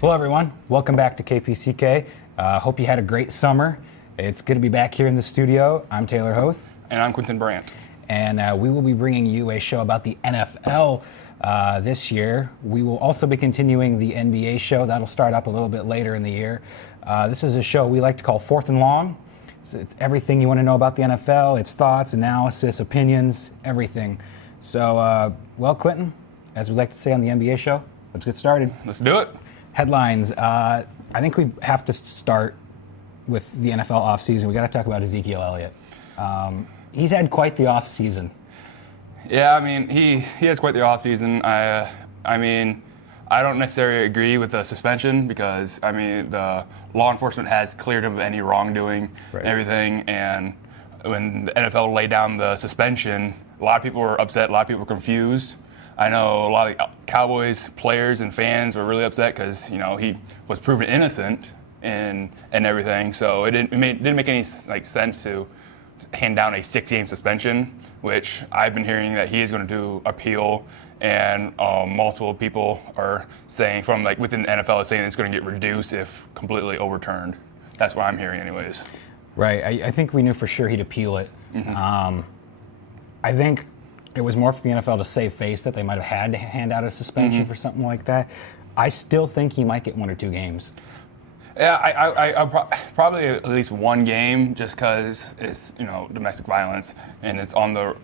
Hello, everyone. Welcome back to KPCK. Hope you had a great summer. It's good to be back here in the studio. I'm Taylor Hoth. And I'm Quentin Brandt. And we will be bringing you a show about the NFL this year. We will also be continuing the NBA show. That'll start up a little bit later in the year. This is a show we like to call Fourth and Long. It's everything you want to know about the NFL. It's thoughts, analysis, opinions, everything. So, well, Quentin, as we like to say on the NBA show, let's get started. Let's do it. Headlines. I think we have to start with the NFL offseason. We got to talk about Ezekiel Elliott. He's had quite the offseason. Yeah, I mean, he has quite the offseason. I mean, I don't necessarily agree with the suspension because, I mean, the law enforcement has cleared him of any wrongdoing and everything. And when the NFL laid down the suspension, a lot of people were upset. A lot of people were confused. I know a lot of Cowboys players and fans were really upset because, you know, he was proven innocent and everything. So it didn't make any sense to hand down a 6-game suspension, which I've been hearing that he is going to do appeal, and multiple people are saying from within the NFL is saying it's going to get reduced if completely overturned. That's what I'm hearing, anyways. Right. I think we knew for sure he'd appeal it. Mm-hmm. I think it was more for the NFL to save face that they might have had to hand out a suspension for something like that. I still think he might get 1 or 2 games. Yeah, I probably at least 1 game, just because it's, you know, domestic violence and it's on the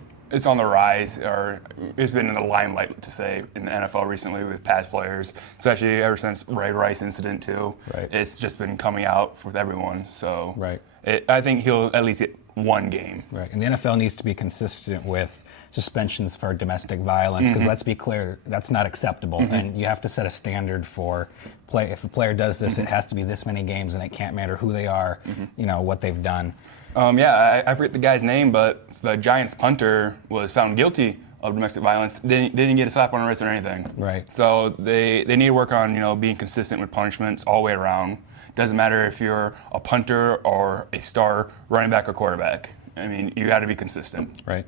rise, or it's been in the limelight, to say, in the NFL recently with past players, especially ever since Ray Rice incident too. Right. It's just been coming out with everyone. So right. I think he'll at least get 1 game. Right, and the NFL needs to be consistent with suspensions for domestic violence, because let's be clear, that's not acceptable, and you have to set a standard for play. If a player does this, it has to be this many games, and it can't matter who they are, you know, what they've done. I forget the guy's name, but the Giants punter was found guilty of domestic violence. Didn't get a slap on the wrist or anything. Right. So they need to work on, you know, being consistent with punishments all the way around. Doesn't matter if you're a punter or a star running back or quarterback. I mean, you got to be consistent. Right.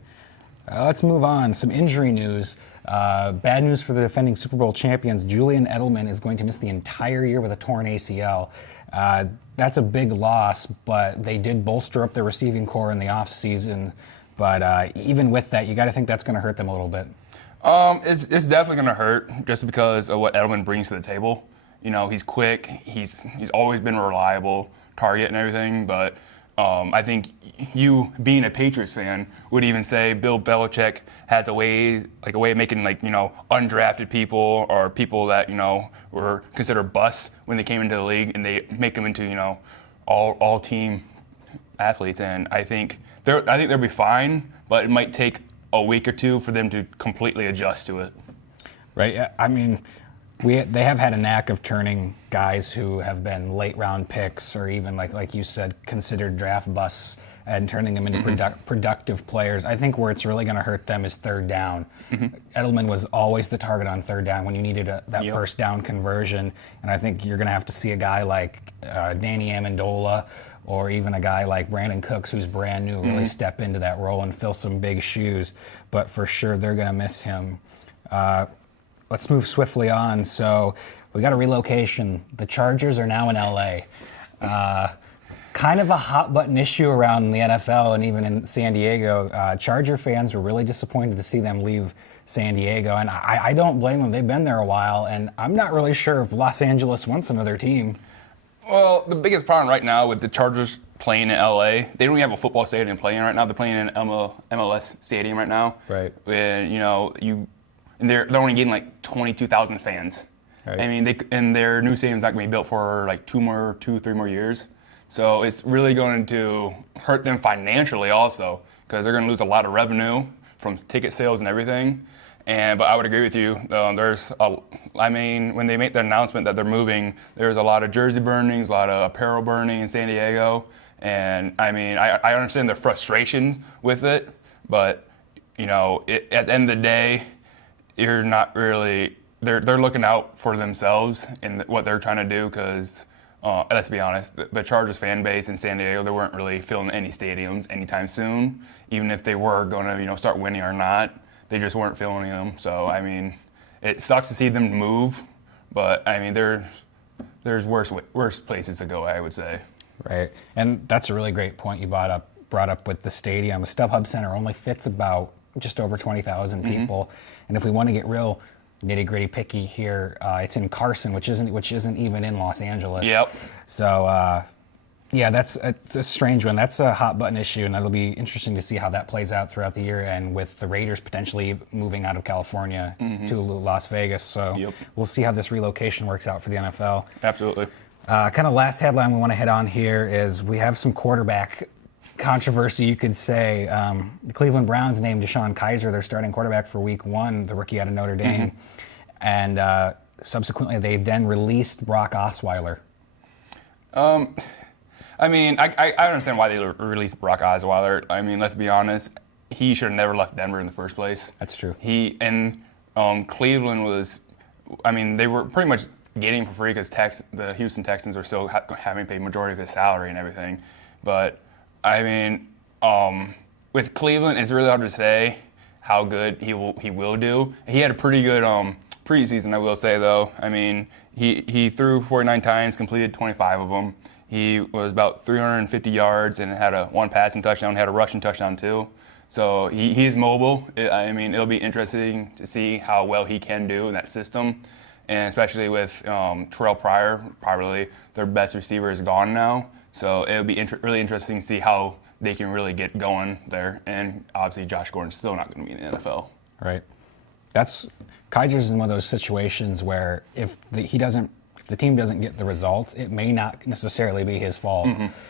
Let's move on. Some injury news. Bad news for the defending Super Bowl champions. Julian Edelman is going to miss the entire year with a torn ACL. That's a big loss, but they did bolster up their receiving core in the offseason. But even with that, you got to think that's going to hurt them a little bit. It's definitely going to hurt just because of what Edelman brings to the table. You know, he's quick. He's always been a reliable target and everything, but I think you, being a Patriots fan, would even say Bill Belichick has a way of making, you know, undrafted people or people that, you know, were considered busts when they came into the league, and they make them into, you know, all team athletes. And I think they'll be fine, but it might take a week or 2 for them to completely adjust to it. Right. I mean, they have had a knack of turning guys who have been late round picks, or even like you said, considered draft busts, and turning them into productive players. I think where it's really going to hurt them is 3rd down. Edelman was always the target on 3rd down when you needed that first down conversion, and I think you're going to have to see a guy like Danny Amendola, or even a guy like Brandon Cooks, who's brand new, really step into that role and fill some big shoes. But for sure, they're going to miss him. Let's move swiftly on. So we got a relocation. The Chargers are now in LA. Kind of a hot button issue around the NFL and even in San Diego. Charger fans were really disappointed to see them leave San Diego, and I don't blame them. They've been there a while, and I'm not really sure if Los Angeles wants another team. Well, the biggest problem right now with the Chargers playing in LA, they don't even have a football stadium playing right now. They're playing in an MLS stadium right now. Right. And, you know, and they're only getting 22,000 fans. Right. I mean, and their new stadium's not going to be built for 3 more years. So it's really going to hurt them financially also, because they're going to lose a lot of revenue from ticket sales and everything. But I would agree with you. When they make the announcement that they're moving, there's a lot of jersey burnings, a lot of apparel burning in San Diego. And I mean, I understand their frustration with it, but you know, at the end of the day, you're not really. They're looking out for themselves and what they're trying to do, because let's be honest, the Chargers fan base in San Diego, they weren't really filling any stadiums anytime soon. Even if they were going to, start winning or not, they just weren't filling them. So I mean, it sucks to see them move, but I mean, there's worse places to go, I would say. Right, and that's a really great point you brought up with the stadium. StubHub Center only fits about just over 20,000 people, and if we want to get real nitty-gritty picky here, it's in Carson, which isn't even in Los Angeles. Yep. So yeah, it's a strange one. That's a hot button issue, and it'll be interesting to see how that plays out throughout the year. And with the Raiders potentially moving out of California to Las Vegas, so we'll see how this relocation works out for the NFL. Absolutely. Kind of last headline we want to hit on here is we have some quarterback controversy, you could say. The Cleveland Browns named Deshaun Kaiser their starting quarterback for Week 1, the rookie out of Notre Dame, and subsequently they then released Brock Osweiler. I mean, I understand why they released Brock Osweiler. I mean, let's be honest, he should have never left Denver in the first place. That's true. Cleveland was, I mean, they were pretty much getting him for free because the Houston Texans were still having to pay majority of his salary and everything. But I mean, with Cleveland, it's really hard to say how good he will do. He had a pretty good preseason, I will say, though. I mean, he threw 49 times, completed 25 of them. He was about 350 yards and had one passing touchdown, had a rushing touchdown too. So he is mobile. I mean, it'll be interesting to see how well he can do in that system, and especially with Terrell Pryor, probably their best receiver is gone now. So it'll be really interesting to see how they can really get going there. And obviously, Josh Gordon's still not going to be in the NFL. Right. Kaiser's in one of those situations where if the team doesn't get the results, it may not necessarily be his fault.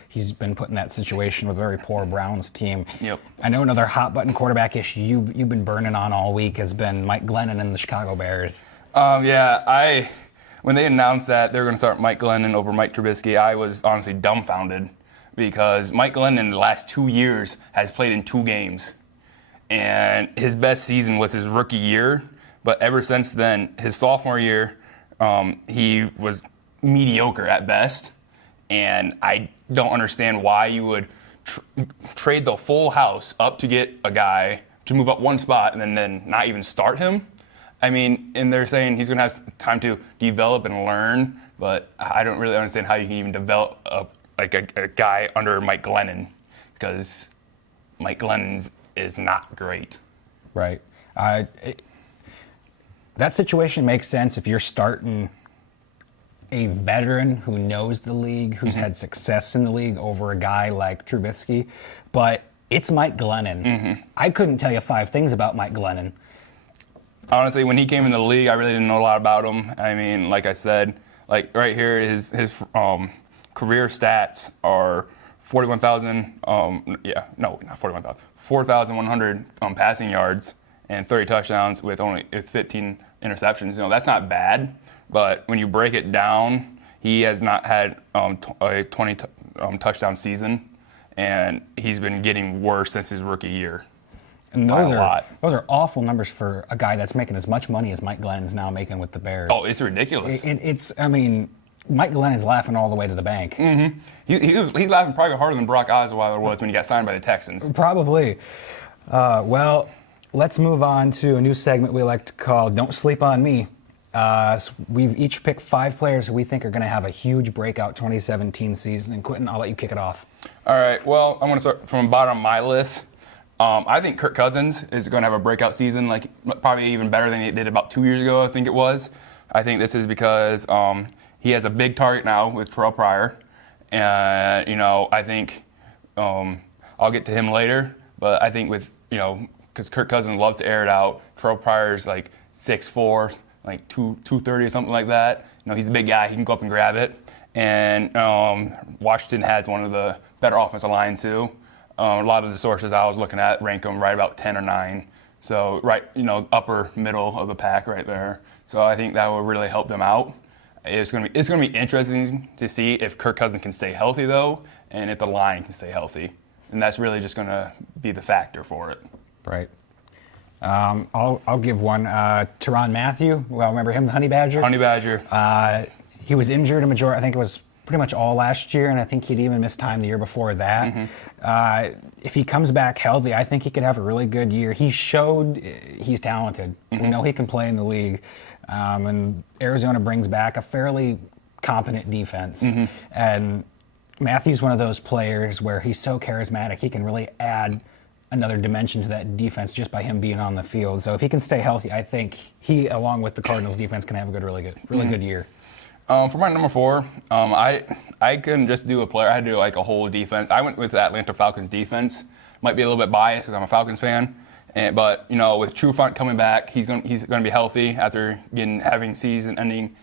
He's been put in that situation with a very poor Browns team. Yep. I know another hot button quarterback issue you've been burning on all week has been Mike Glennon and the Chicago Bears. Yeah, when they announced that they were going to start Mike Glennon over Mike Trubisky, I was honestly dumbfounded because Mike Glennon in the last 2 years has played in 2 games. And his best season was his rookie year, but ever since then, his sophomore year, he was mediocre at best, and I don't understand why you would trade the full house up to get a guy to move up one spot and then not even start him. I mean, and they're saying he's going to have time to develop and learn, but I don't really understand how you can even develop a guy under Mike Glennon, because Mike Glennon is not great. Right. That situation makes sense if you're starting a veteran who knows the league, who's had success in the league over a guy like Trubisky, but it's Mike Glennon. I couldn't tell you 5 things about Mike Glennon. Honestly, when he came in the league, I really didn't know a lot about him. I mean, like I said, like right here, his career stats are 41,000. Not 41,000. 4,100 passing yards and 30 touchdowns with only 15 interceptions. You know, that's not bad. But when you break it down, he has not had a 20 touchdown season, and he's been getting worse since his rookie year. And those are awful numbers for a guy that's making as much money as Mike Glennon's now making with the Bears. Oh, it's ridiculous. I mean, Mike Glennon's laughing all the way to the bank. He's laughing probably harder than Brock Osweiler was when he got signed by the Texans. Probably. Well, let's move on to a new segment we like to call Don't Sleep on Me. So we've each picked 5 players who we think are going to have a huge breakout 2017 season. And Quentin, I'll let you kick it off. All right. Well, I'm going to start from the bottom of my list. I think Kirk Cousins is going to have a breakout season, like probably even better than he did about 2 years ago, I think it was. I think this is because he has a big target now with Terrell Pryor. And, I think I'll get to him later. But I think with, because Kirk Cousins loves to air it out. Terrell Pryor's like 6'4", like 230 or something like that. He's a big guy. He can go up and grab it. And Washington has one of the better offensive lines too. A lot of the sources I was looking at rank them right about 10 or 9. So right, upper middle of the pack right there. So I think that will really help them out. It's going to be interesting to see if Kirk Cousins can stay healthy though, and if the line can stay healthy. And that's really just going to be the factor for it. Right. I'll give one. Tyrann Mathieu. Well, remember him, the Honey Badger? Honey Badger. He was injured a majority. I think it was pretty much all last year, and I think he'd even missed time the year before that. If he comes back healthy, I think he could have a really good year. He showed he's talented. We know he can play in the league. And Arizona brings back a fairly competent defense. And Matthew's one of those players where he's so charismatic, he can really add another dimension to that defense just by him being on the field. So if he can stay healthy, I think he, along with the Cardinals defense, can have a really good year. For my number 4, I couldn't just do a player. I had to do like a whole defense. I went with the Atlanta Falcons defense. Might be a little bit biased because I'm a Falcons fan, but with Trufant coming back, he's going to be healthy after having season-ending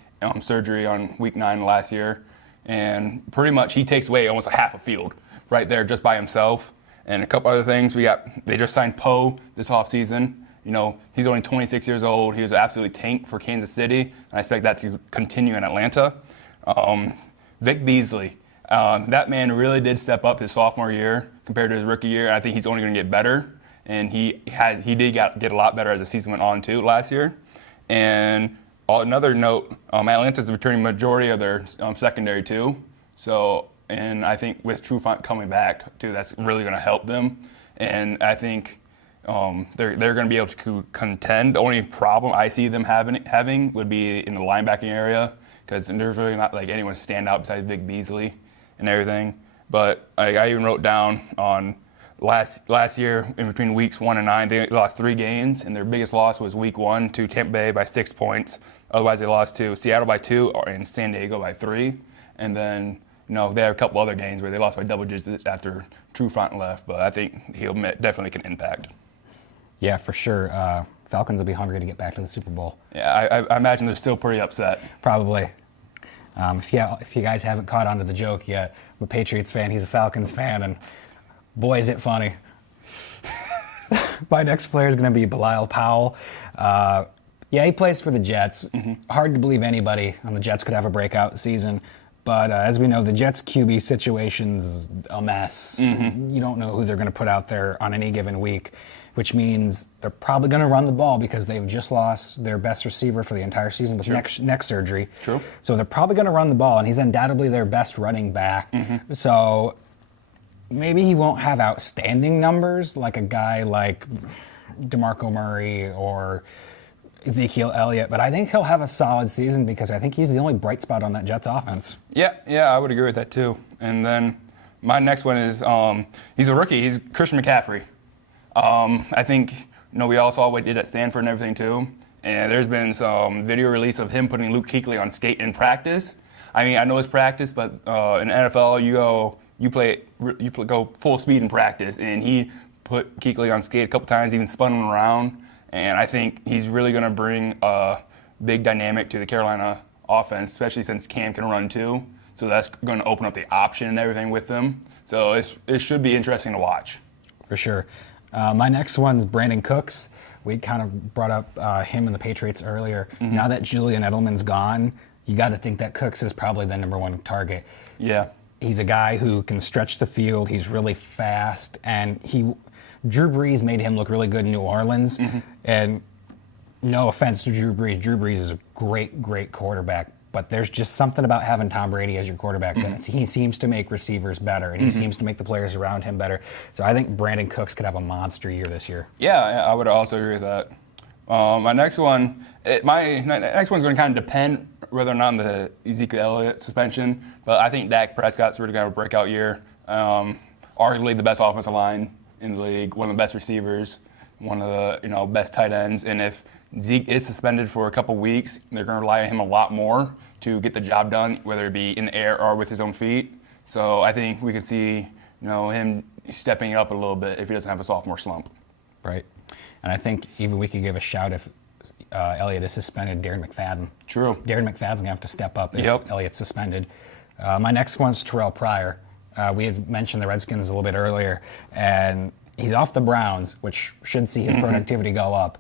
surgery on week 9 last year. And pretty much he takes away almost a half a field right there just by himself. And a couple other things, they just signed Poe this offseason. He's only 26 years old. He was an absolutely tank for Kansas City, and I expect that to continue in Atlanta. Vic Beasley, that man really did step up his sophomore year compared to his rookie year. I think he's only going to get better, and he did get a lot better as the season went on too last year. And another note, Atlanta's returning majority of their secondary too. So, and I think with Trufant coming back too, that's really going to help them. And I think they're going to be able to contend. The only problem I see them having would be in the linebacking area, because there's really not like anyone stand out besides Vic Beasley and everything. But I even wrote down on last year in between weeks 1 and 9, they lost 3 games, and their biggest loss was week 1 to Tampa Bay by 6 points. Otherwise, they lost to Seattle by 2 and San Diego by 3. And then, they have a couple other games where they lost by double digits after Trufant left. But I think he'll definitely can impact. Yeah, for sure. Falcons will be hungry to get back to the Super Bowl. Yeah, I imagine they're still pretty upset. Probably. If you guys haven't caught on to the joke yet, I'm a Patriots fan, he's a Falcons fan, and boy, is it funny. My next player is going to be Bilal Powell. He plays for the Jets. Hard to believe anybody on the Jets could have a breakout season. But as we know, the Jets' QB situation's a mess. You don't know who they're going to put out there on any given week, which means they're probably going to run the ball because they've just lost their best receiver for the entire season with neck surgery. True. So they're probably going to run the ball, and he's undoubtedly their best running back. So maybe he won't have outstanding numbers like a guy like DeMarco Murray or Ezekiel Elliott, but I think he'll have a solid season because I think he's the only bright spot on that Jets offense. Yeah, I would agree with that too. And then my next one is he's a rookie. He's Christian McCaffrey. I think we all saw what he did at Stanford and everything too. And there's been some video release of him putting Luke Kuechly on skate in practice. I mean, I know it's practice, but in NFL you go full speed in practice, and he put Kuechly on skate a couple times, even spun him around. And I think he's really going to bring a big dynamic to the Carolina offense, especially since Cam can run too. So that's going to open up the option and everything with them. So it should be interesting to watch. For sure. My next one's Brandon Cooks. We kind of brought up him and the Patriots earlier. Now that Julian Edelman's gone, you got to think that Cooks is probably the number 1 target. Yeah. He's a guy who can stretch the field. He's really fast, and Drew Brees made him look really good in New Orleans. And no offense to Drew Brees. Drew Brees is a great, great quarterback. But there's just something about having Tom Brady as your quarterback that he seems to make receivers better, and he seems to make the players around him better. So I think Brandon Cooks could have a monster year this year. Yeah, I would also agree with that. My next one's going to kind of depend whether or not on the Ezekiel Elliott suspension. But I think Dak Prescott's really going to have a breakout year. Arguably the best offensive line in the league, one of the best receivers, one of the best tight ends. And if Zeke is suspended for a couple weeks, they're going to rely on him a lot more to get the job done, whether it be in the air or with his own feet. So I think we could see him stepping up a little bit if he doesn't have a sophomore slump. Right. And I think even we could give a shout if Elliott is suspended, Darren McFadden. True. Darren McFadden's going to have to step up if Elliott's suspended. My next one's Terrell Pryor. We had mentioned the Redskins a little bit earlier, and he's off the Browns, which should see his productivity go up.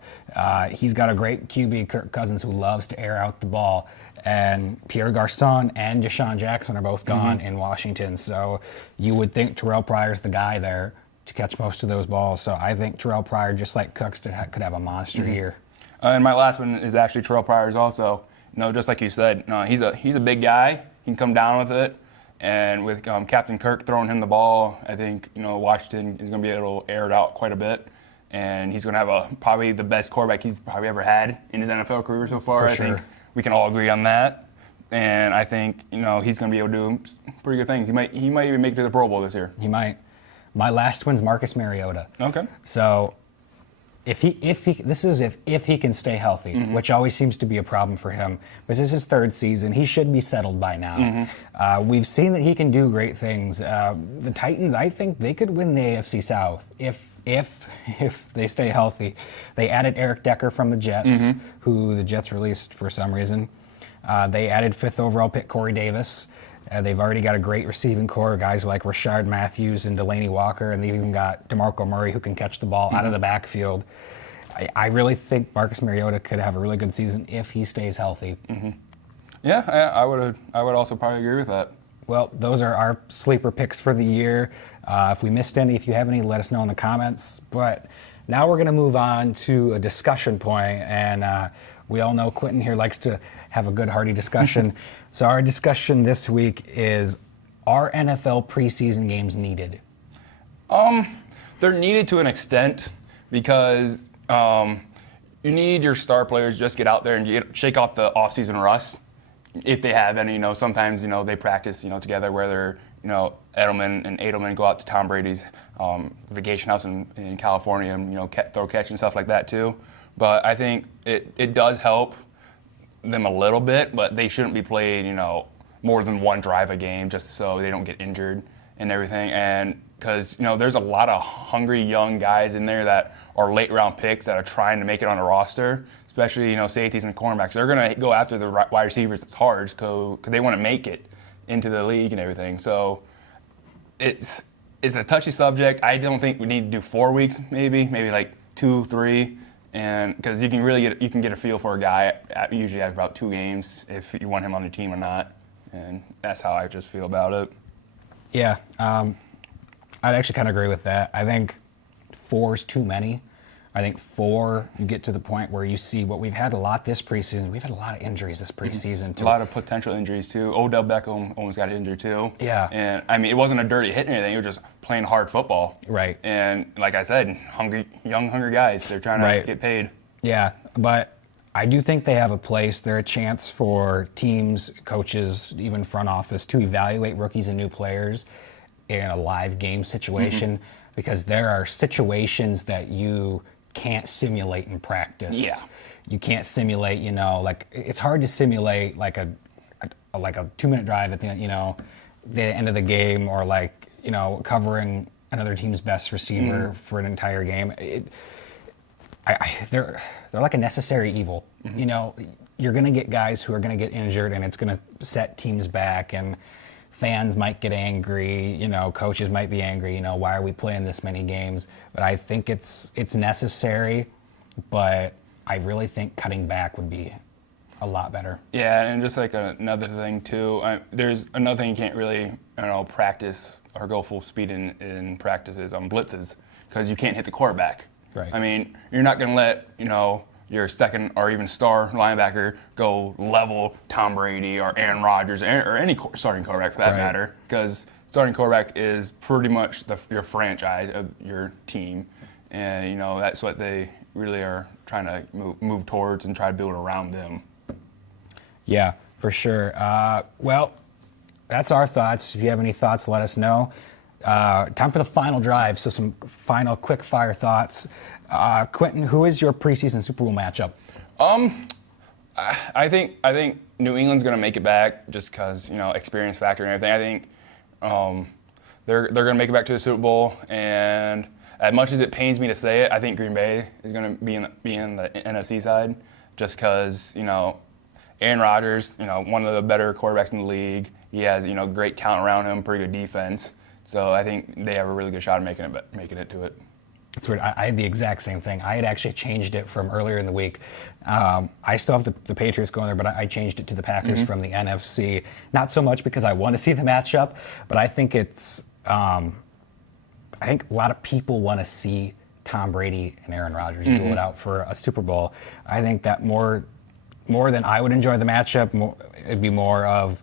He's got a great QB, Kirk Cousins, who loves to air out the ball. And Pierre Garçon and Deshaun Jackson are both gone in Washington. So you would think Terrell Pryor's the guy there to catch most of those balls. So I think Terrell Pryor, just like Cooks, could have a monster year. And my last one is actually Terrell Pryor's also. Just like you said, he's a big guy. He can come down with it. And with Captain Kirk throwing him the ball, I think Washington is going to be able to air it out quite a bit, and he's going to have probably the best quarterback he's probably ever had in his NFL career so far. I think we can all agree on that. and I think he's going to be able to do pretty good things. He might even make it to the Pro Bowl this year. He might. My last one's Marcus Mariota. Okay. So if he can stay healthy, which always seems to be a problem for him. This is his third season. He should be settled by now. We've seen that he can do great things. The Titans, I think they could win the AFC South if they stay healthy. They added Eric Decker from the Jets, who the Jets released for some reason. They added 5th overall pick Corey Davis. They've already got a great receiving core, guys like Rashard Matthews and Delaney Walker, and they've even got DeMarco Murray who can catch the ball out of the backfield. I really think Marcus Mariota could have a really good season if he stays healthy. Yeah, I would also probably agree with that. Well, those are our sleeper picks for the year. If we missed any, if you have any, let us know in the comments. But now we're going to move on to a discussion point, and we all know Quentin here likes to have a good, hearty discussion. So our discussion this week is, are NFL preseason games needed? They're needed to an extent because you need your star players to just get out there and shake off the off-season rust. If they have any, sometimes, they practice, together, whether, Edelman and Adelman go out to Tom Brady's vacation house in California and, throw catch and stuff like that too. But I think it does help them a little bit, but they shouldn't be played, more than one drive a game just so they don't get injured and everything. And because, there's a lot of hungry young guys in there that are late round picks that are trying to make it on the roster, especially, safeties and cornerbacks. They're going to go after the wide receivers as hard because they want to make it into the league and everything. So it's a touchy subject. I don't think we need to do 4 weeks, maybe like 2, 3. And because you can get a feel for a guy usually after about 2 games if you want him on your team or not, and that's how I just feel about it. Yeah, I'd actually kind of agree with that. I think 4 is too many. I think 4, you get to the point where you see what we've had a lot this preseason. We've had a lot of injuries this preseason. A lot of potential injuries too. Odell Beckham almost got injured too. Yeah. And I mean, it wasn't a dirty hit or anything. It was just playing hard football. Right. And like I said, young hungry guys. They're trying to get paid. Yeah, but I do think they have a place. They're a chance for teams, coaches, even front office to evaluate rookies and new players in a live game situation, because there are situations that you can't simulate in practice. Yeah. You can't simulate, like it's hard to simulate like a 2-minute drive at the end of the game, or covering another team's best receiver for an entire game. They're like a necessary evil. You're going to get guys who are going to get injured, and it's going to set teams back, and fans might get angry, coaches might be angry, why are we playing this many games? But I think it's necessary, but I really think cutting back would be a lot better. Yeah, and just like another thing too, there's another thing you can't really practice or go full speed in practices on blitzes, because you can't hit the quarterback. Right. I mean, you're not going to let, your second or even star linebacker go level Tom Brady or Aaron Rodgers or any starting quarterback for that matter, because starting quarterback is pretty much your franchise of your team, and that's what they really are trying to move towards and try to build around them. Yeah, for sure. Well, that's our thoughts. If you have any thoughts, let us know. Time for the final drive, so some final quick fire thoughts. Quentin, who is your preseason Super Bowl matchup? I think New England's going to make it back just because experience factor and everything. I think they're going to make it back to the Super Bowl, and as much as it pains me to say it, I think Green Bay is going to be in the NFC side, just because Aaron Rodgers, one of the better quarterbacks in the league. He has great talent around him, pretty good defense. So I think they have a really good shot of making it to it. It's weird. I had the exact same thing. I had actually changed it from earlier in the week. I still have the Patriots going there, but I changed it to the Packers from the NFC. Not so much because I want to see the matchup, but I think I think a lot of people want to see Tom Brady and Aaron Rodgers duel it out for a Super Bowl. I think that more than I would enjoy the matchup, it'd be more of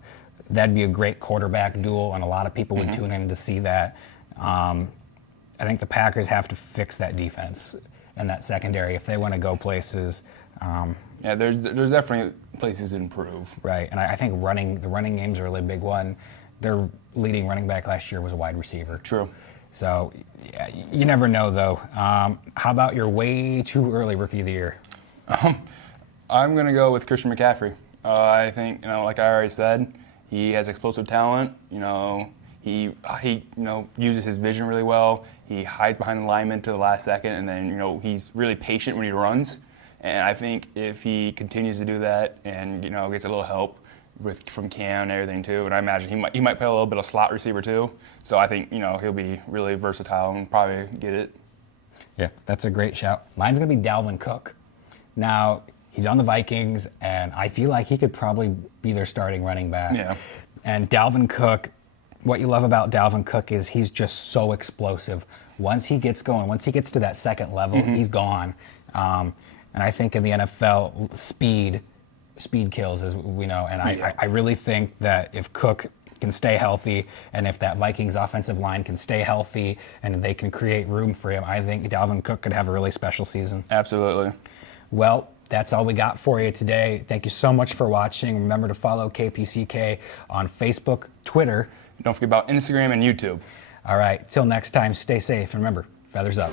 that'd be a great quarterback duel, and a lot of people would tune in to see that. I think the Packers have to fix that defense and that secondary if they want to go places. Yeah, there's definitely places to improve. Right, and I think the running game's a really big one. Their leading running back last year was a wide receiver. True. So yeah, you never know, though. How about your way too early rookie of the year? I'm going to go with Christian McCaffrey. I think, like I already said, he has explosive talent. He uses his vision really well. He hides behind the lineman to the last second, and then, he's really patient when he runs. And I think if he continues to do that and, gets a little help from Cam and everything too, and I imagine he might play a little bit of slot receiver too. So I think, he'll be really versatile and probably get it. Yeah, that's a great shout. Mine's going to be Dalvin Cook. Now, he's on the Vikings, and I feel like he could probably be their starting running back. Yeah. And Dalvin Cook, what you love about Dalvin Cook is he's just so explosive. Once he gets going, once he gets to that second level, he's gone. And I think in the NFL, speed kills, as we know. And I really think that if Cook can stay healthy, and if that Vikings offensive line can stay healthy, and they can create room for him, I think Dalvin Cook could have a really special season. Absolutely. Well, that's all we got for you today. Thank you so much for watching. Remember to follow KPCK on Facebook, Twitter. Don't forget about Instagram and YouTube. All right, till next time, stay safe. And remember, feathers up.